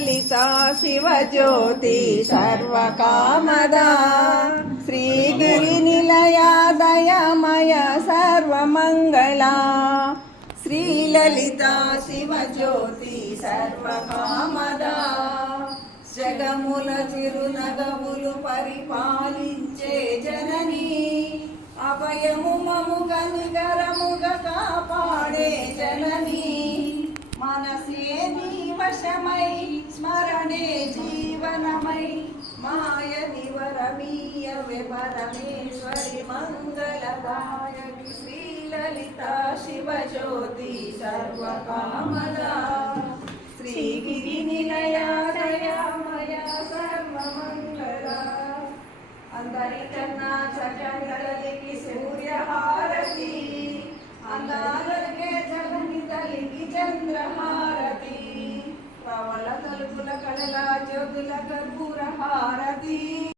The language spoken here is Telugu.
శ్రీలలితా శివజ్యోతి సర్వకామదా శ్రీగిరి నిలయా దయామయ సర్వమంగళా శ్రీలలితా శివజ్యోతి సర్వకామదా జగముల చిరునగములు పరిపాలించే జననీ అభయము మము కనికరముగా కాపాడే జననీ మనసే నీ వశమై స్మరణే జీవనమై మాయ నివరమీయవే పరమేశ్వరి మంగళదాయకి శ్రీలలితా శివజ్యోతి సర్వకామదా శ్రీగిరి నిలయా దయామయ సర్వమంగళా అందరికన్నా చక్కని తల్లికి సూర్యహారతి అందాలకే జగని తల్లికి చంద్రహారతి పవళ తలుపుల కళల జ్యోతుల కర్పూర హారతి